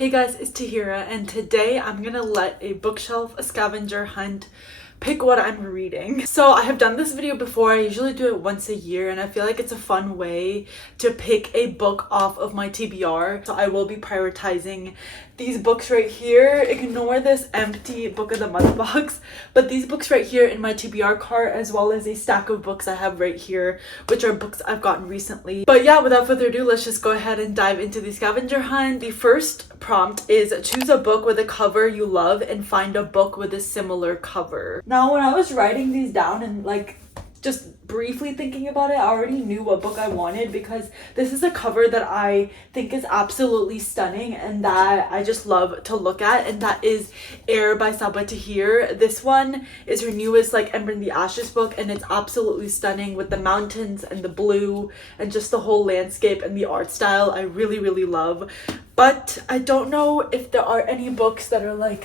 Hey guys, it's Tahira, and today I'm gonna let a bookshelf, a scavenger hunt, pick what I'm reading. So I have done this video before. I usually do it once a year, and I feel like it's a fun way to pick a book off of my TBR. So I will be prioritizing these books right here. Ignore this empty book of the month box, but these books right here in my TBR cart, as well as a stack of books I have right here, which are books I've gotten recently. But yeah, without further ado, let's just go ahead and dive into the scavenger hunt. The first prompt is choose a book with a cover you love and find a book with a similar cover. Now, when I was writing these down and just briefly thinking about it, I already knew what book I wanted because this is a cover that I think is absolutely stunning and that I just love to look at, and that is Air by Sabaa Tahir. This one is her newest Ember in the Ashes book, and it's absolutely stunning with the mountains and the blue and just the whole landscape and the art style I really love. But I don't know if there are any books that are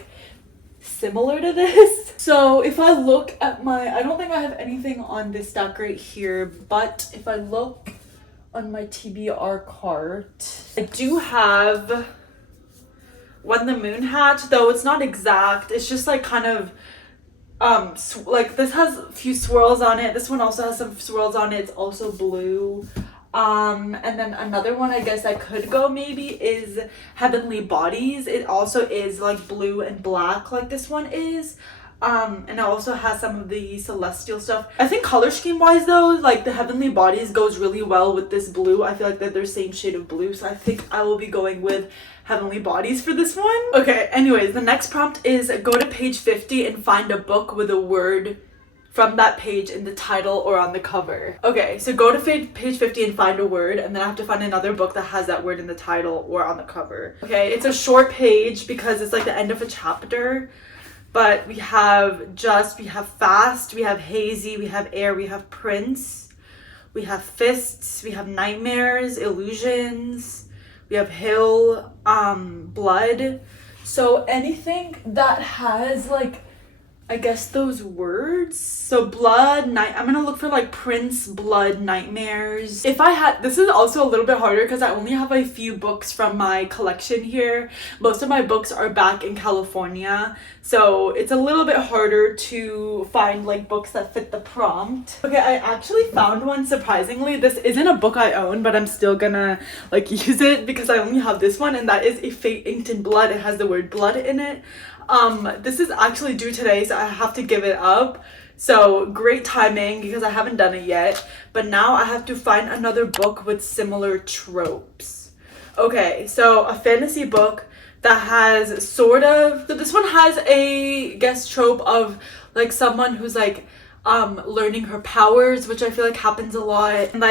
similar to this. So if I look at I don't think I have anything on this stack right here, but if I look on my TBR cart, I do have When the Moon Hatched, though it's not exact. It's just this has a few swirls on it. This one also has some swirls on it. It's also blue. And then another one I guess I could go maybe is Heavenly Bodies. It also is blue and black like this one is. And it also has some of the celestial stuff. I think color scheme wise though, the Heavenly Bodies goes really well with this blue. I feel like they're the same shade of blue, so I think I will be going with Heavenly Bodies for this one. Okay, anyways, the next prompt is go to page 50 and find a book with a word from that page in the title or on the cover. Okay, so go to page 50 and find a word, and then I have to find another book that has that word in the title or on the cover. Okay, it's a short page because it's the end of a chapter, but we have Fast, we have Hazy, we have Air, we have Prince, we have Fists, we have Nightmares, Illusions, we have Hill, Blood. So anything that has I guess those words. So Blood, I'm gonna look for Prince, Blood, Nightmares. This is also a little bit harder because I only have a few books from my collection here. Most of my books are back in California, so it's a little bit harder to find books that fit the prompt. Okay, I actually found one surprisingly. This isn't a book I own, but I'm still gonna use it because I only have this one, and that is A Fate Inked in Blood. It has the word blood in it. This is actually due today, so I have to give it up. So great timing because I haven't done it yet. But now I have to find another book with similar tropes. Okay, so a fantasy book that has so this one has a guest trope of someone who's learning her powers, which I feel happens a lot, and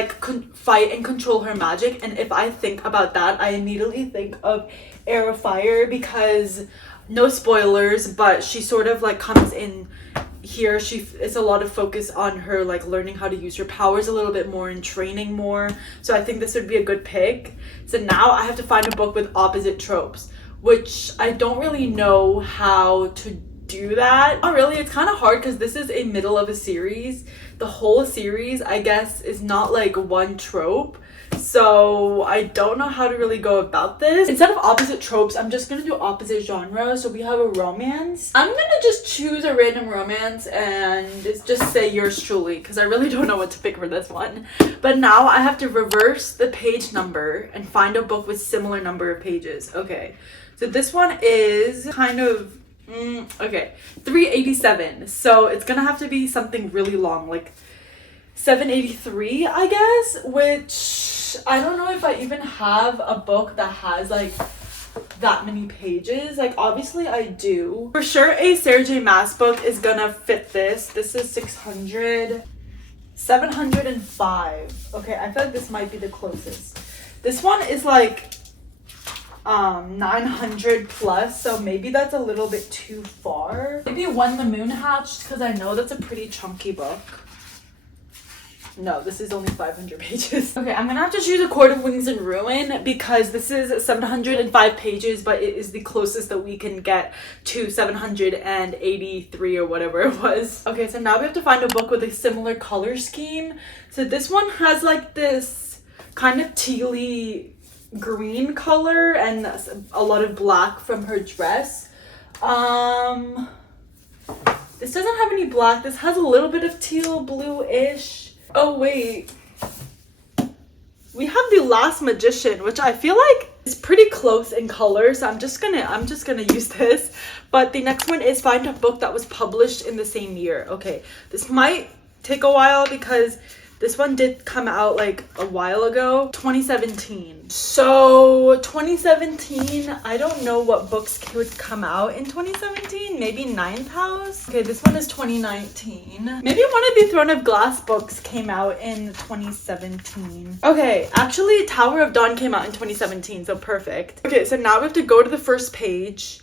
fight and control her magic. And if I think about that, I immediately think of Air of Fire because no spoilers, but she comes in here. It's a lot of focus on her learning how to use her powers a little bit more and training more. So I think this would be a good pick. So now I have to find a book with opposite tropes, which I don't really know how to do that. Not really. It's kind of hard because this is a middle of a series. The whole series, I guess, is not one trope. So I don't know how to really go about this. Instead of opposite tropes, I'm just gonna do opposite genre. So we have a romance. I'm gonna just choose a random romance and just say yours truly because I really don't know what to pick for this one. But now I have to reverse the page number and find a book with similar number of pages. Okay, so this one is okay, 387. So it's gonna have to be something really long, 783, I guess, which I don't know if I even have a book that has that many pages. Obviously I do. For sure a Sarah J Maas book is gonna fit this. This is 705. Okay, I feel this might be the closest. This one is 900 plus, so maybe that's a little bit too far. Maybe When the Moon Hatched, because I know that's a pretty chunky book. No, this is only 500 pages. Okay, I'm gonna have to choose A Court of Wings and Ruin because this is 705 pages, but it is the closest that we can get to 783 or whatever it was. Okay, so now we have to find a book with a similar color scheme. So this one has this kind of tealy green color and a lot of black from her dress. This doesn't have any black. This has a little bit of teal blue-ish. Oh wait, we have The Last Magician, which I feel like is pretty close in color, so I'm just gonna use this. But the next one is find a book that was published in the same year. Okay, this might take a while because this one did come out like a while ago. 2017. So 2017, I don't know what books would come out in 2017. Maybe Ninth House. Okay, this one is 2019. Maybe one of the Throne of Glass books came out in 2017. Okay, actually Tower of Dawn came out in 2017, so perfect. Okay, so now we have to go to the first page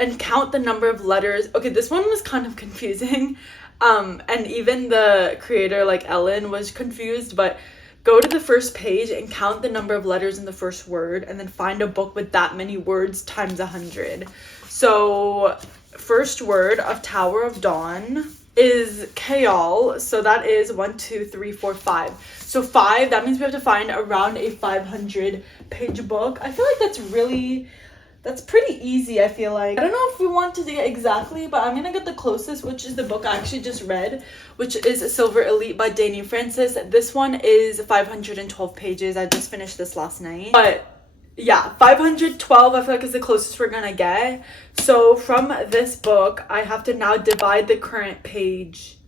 and count the number of letters. Okay, this one was kind of confusing. And even the creator, like Ellen, was confused, but go to the first page and count the number of letters in the first word and then find a book with that many words times 100. So first word of Tower of Dawn is Kayal. So that is 1, 2, 3, 4, 5. So 5, that means we have to find around a 500-page book. I feel like that's pretty easy, I feel like. I don't know if we want to get exactly, but I'm gonna get the closest, which is the book I actually just read, which is Silver Elite by Dani Francis. This one is 512 pages. I just finished this last night. But yeah, 512 I feel like is the closest we're gonna get. So from this book, I have to now divide the current page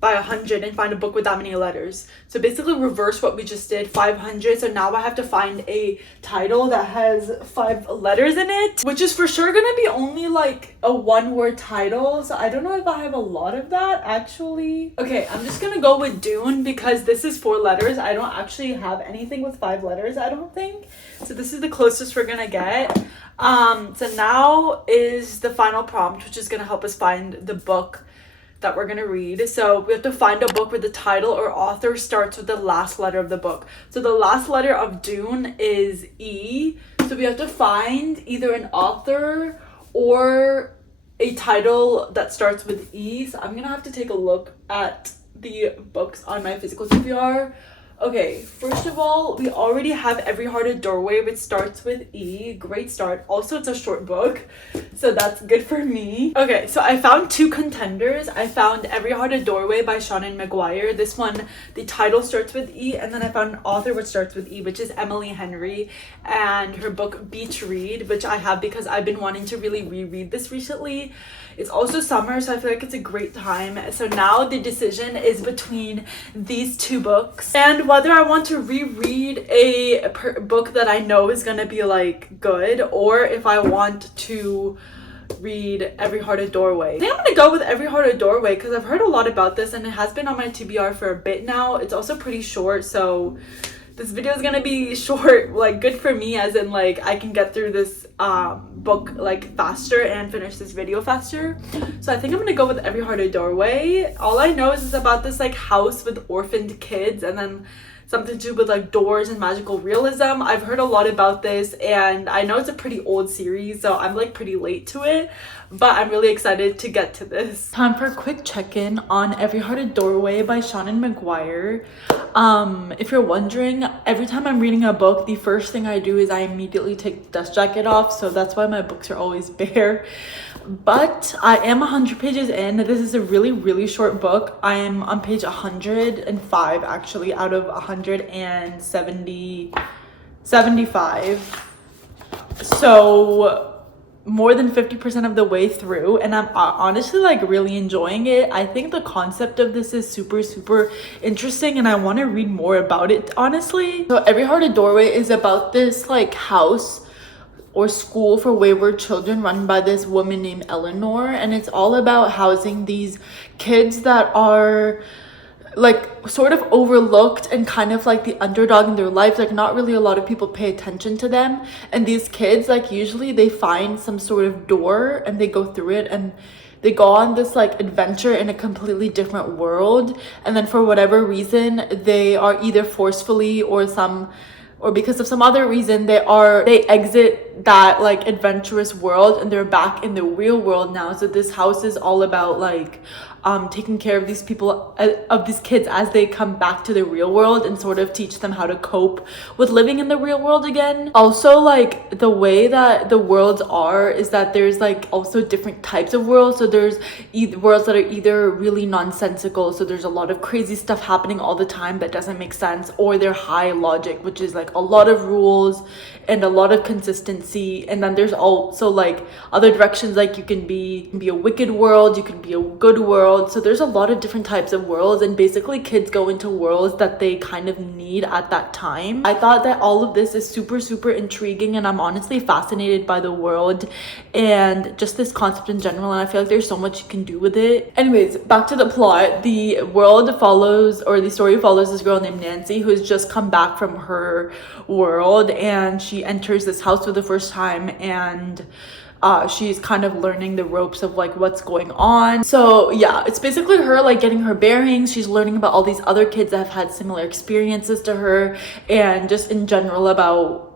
by 100 and find a book with that many letters. So basically reverse what we just did, 500. So now I have to find a title that has 5 letters in it, which is for sure gonna be only like a 1-word title. So I don't know if I have a lot of that actually. Okay, I'm just gonna go with Dune because this is 4 letters. I don't actually have anything with 5 letters, I don't think. So this is the closest we're gonna get. So now is the final prompt, which is gonna help us find the book that we're gonna read. So we have to find a book where the title or author starts with the last letter of the book. So the last letter of Dune is E. So we have to find either an author or a title that starts with E. So I'm gonna have to take a look at the books on my physical TBR. Okay, first of all, we already have Every Heart a Doorway, which starts with E. Great start. Also, it's a short book, so that's good for me. Okay, so I found 2 contenders. I found Every Heart a Doorway by Shannon McGuire. This one, the title starts with E, and then I found an author which starts with E, which is Emily Henry, and her book Beach Read, which I have because I've been wanting to really reread this recently. It's also summer, so I feel like it's a great time. So now the decision is between these 2 books and whether I want to reread a book that I know is gonna be like good, or if I want to read Every Heart a Doorway. I think I'm gonna go with Every Heart a Doorway because I've heard a lot about this and it has been on my TBR for a bit now. It's also pretty short, so this video is gonna be short, like good for me, as in like I can get through this book like faster and finish this video faster. So I think I'm gonna go with Every Heart a Doorway. All I know is it's about this like house with orphaned kids and then something to do with like doors and magical realism. I've heard a lot about this and I know it's a pretty old series, so I'm like pretty late to it, but I'm really excited to get to this. Time for a quick check-in on Every Heart a Doorway by Shannon McGuire. If you're wondering, every time I'm reading a book, the first thing I do is I immediately take the dust jacket off, so that's why my books are always bare. But I am 100 pages in. This is a really short book. I am on page 105 actually out of 175. So more than 50% of the way through, and I'm honestly like really enjoying it. I think the concept of this is super interesting and I want to read more about it, honestly. So Every Heart a Doorway is about this like house or school for wayward children run by this woman named Eleanor, and it's all about housing these kids that are like sort of overlooked and kind of like the underdog in their lives. Like not really a lot of people pay attention to them, and these kids, like usually they find some sort of door and they go through it and they go on this like adventure in a completely different world, and then for whatever reason they are either forcefully or because of some other reason they exit that like adventurous world and they're back in the real world now. So this house is all about like taking care of these people, of these kids as they come back to the real world, and sort of teach them how to cope with living in the real world again. Also, like, the way that the worlds are is that there's like also different types of worlds. So there's worlds that are either really nonsensical, so there's a lot of crazy stuff happening all the time that doesn't make sense, or they're high logic, which is like a lot of rules and a lot of consistency. And then there's also like other directions, like you can be a wicked world, you can be a good world. So there's a lot of different types of worlds, and basically kids go into worlds that they kind of need at that time. I thought that all of this is super intriguing, and I'm honestly fascinated by the world and just this concept in general, and I feel like there's so much you can do with it. Anyways, back to the plot. The world follows, or the story follows, this girl named Nancy who's just come back from her world, and she enters this house for the first time, and she's kind of learning the ropes of like what's going on. So yeah, it's basically her like getting her bearings. She's learning about all these other kids that have had similar experiences to her, and just in general about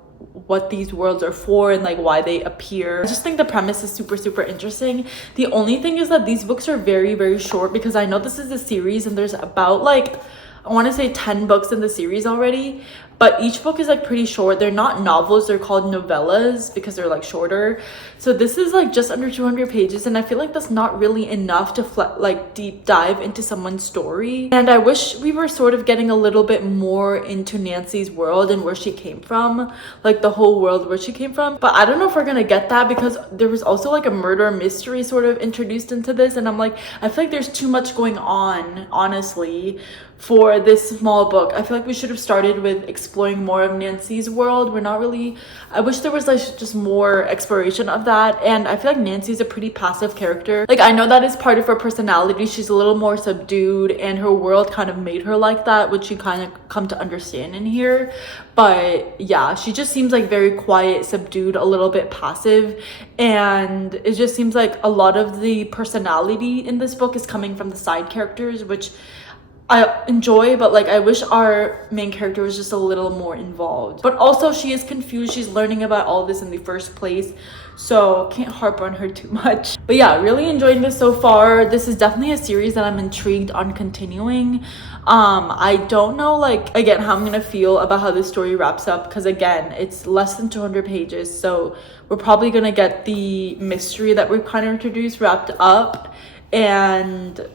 what these worlds are for and like why they appear. I just think the premise is super interesting. The only thing is that these books are very short, because I know this is a series and there's about like, I want to say 10 books in the series already, but each book is like pretty short. They're not novels, they're called novellas because they're like shorter. So this is like just under 200 pages, and I feel like that's not really enough to like deep dive into someone's story. And I wish we were sort of getting a little bit more into Nancy's world and where she came from, like the whole world where she came from. But I don't know if we're gonna get that, because there was also like a murder mystery sort of introduced into this, and I'm like, I feel like there's too much going on, honestly, for this small book. I feel like we should have started with exploring more of Nancy's world. We're not really, I wish there was like just more exploration of that. And I feel like Nancy's a pretty passive character. Like, I know that is part of her personality. She's a little more subdued, and her world kind of made her like that, which you kind of come to understand in here. But yeah, she just seems like very quiet, subdued, a little bit passive, and it just seems like a lot of the personality in this book is coming from the side characters, which I enjoy, but like I wish our main character was just a little more involved. But also she is confused. She's learning about all this in the first place, so can't harp on her too much. But yeah, really enjoying this so far. This is definitely a series that I'm intrigued on continuing. I don't know, like, again, how I'm gonna feel about how this story wraps up, because again, it's less than 200 pages, so we're probably gonna get the mystery that we've kind of introduced wrapped up, and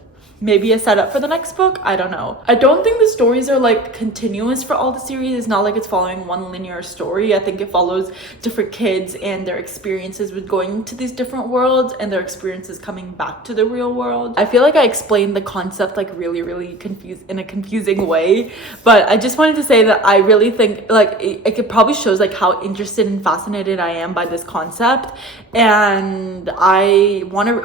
maybe a setup for the next book. I don't know. I don't think the stories are like continuous for all the series. It's not like it's following one linear story. I think it follows different kids and their experiences with going to these different worlds and their experiences coming back to the real world. I feel like I explained the concept like really confused in a confusing way, but I just wanted to say that I really think like it probably shows like how interested and fascinated I am by this concept, and I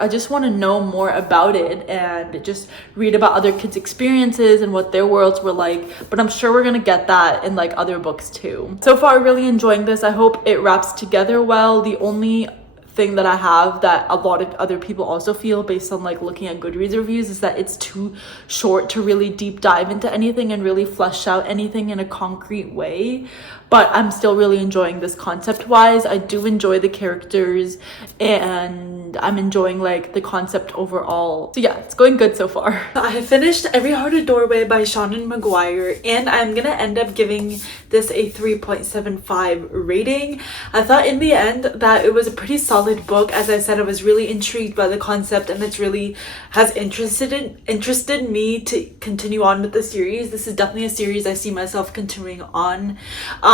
just want to know more about it and just read about other kids' experiences and what their worlds were like. But I'm sure we're gonna get that in like other books too. So far, really enjoying this. I hope it wraps together well. The only thing that I have that a lot of other people also feel, based on like looking at Goodreads reviews, is that it's too short to really deep dive into anything and really flesh out anything in a concrete way. But I'm still really enjoying this concept wise. I do enjoy the characters, and I'm enjoying like the concept overall. So yeah, it's going good so far. I have finished Every Hearted Doorway by Seanan McGuire, and I'm gonna end up giving this a 3.75 rating. I thought in the end that it was a pretty solid book. As I said, I was really intrigued by the concept, and it's really has interested me to continue on with the series. This is definitely a series I see myself continuing on.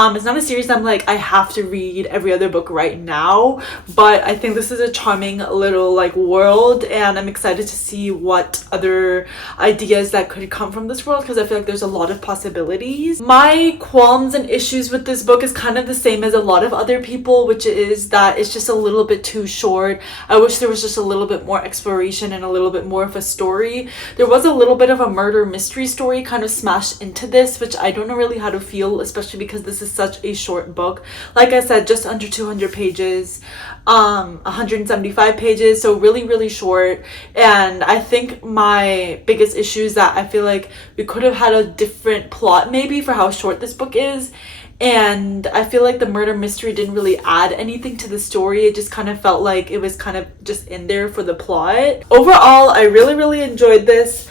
It's not a series I'm like, I have to read every other book right now, but I think this is a charming little like world, and I'm excited to see what other ideas that could come from this world, because I feel like there's a lot of possibilities. My qualms and issues with this book is kind of the same as a lot of other people, which is that it's just a little bit too short. I wish there was just a little bit more exploration and a little bit more of a story. There was a little bit of a murder mystery story kind of smashed into this, which I don't know really how to feel, especially because this is such a short book. Like I said, just under 200 pages, 175 pages, so really short. And I think my biggest issue is that I feel like we could have had a different plot maybe for how short this book is, and I feel like the murder mystery didn't really add anything to the story. It just kind of felt like it was kind of just in there for the plot. Overall, I really enjoyed this.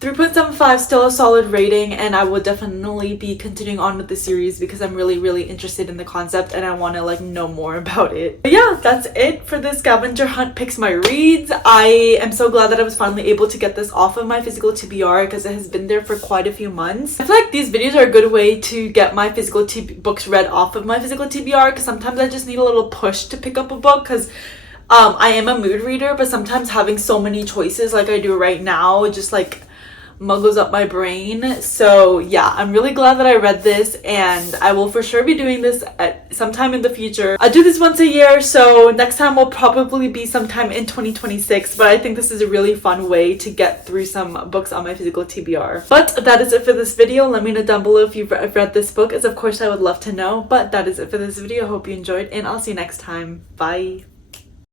3.75, still a solid rating, and I will definitely be continuing on with the series because I'm really interested in the concept and I want to like know more about it. But yeah, that's it for this scavenger hunt picks my reads. I am so glad that I was finally able to get this off of my physical TBR because it has been there for quite a few months. I feel like these videos are a good way to get my physical books read off of my physical TBR, because sometimes I just need a little push to pick up a book, because I am a mood reader, but sometimes having so many choices like I do right now just like muggles up my brain. So yeah, I'm really glad that I read this, and I will for sure be doing this at sometime in the future. I do this once a year, so next time will probably be sometime in 2026, but I think this is a really fun way to get through some books on my physical TBR. But that is it for this video. Let me know down below if you've read this book, as of course I would love to know. But that is it for this video. I hope you enjoyed, and I'll see you next time. Bye.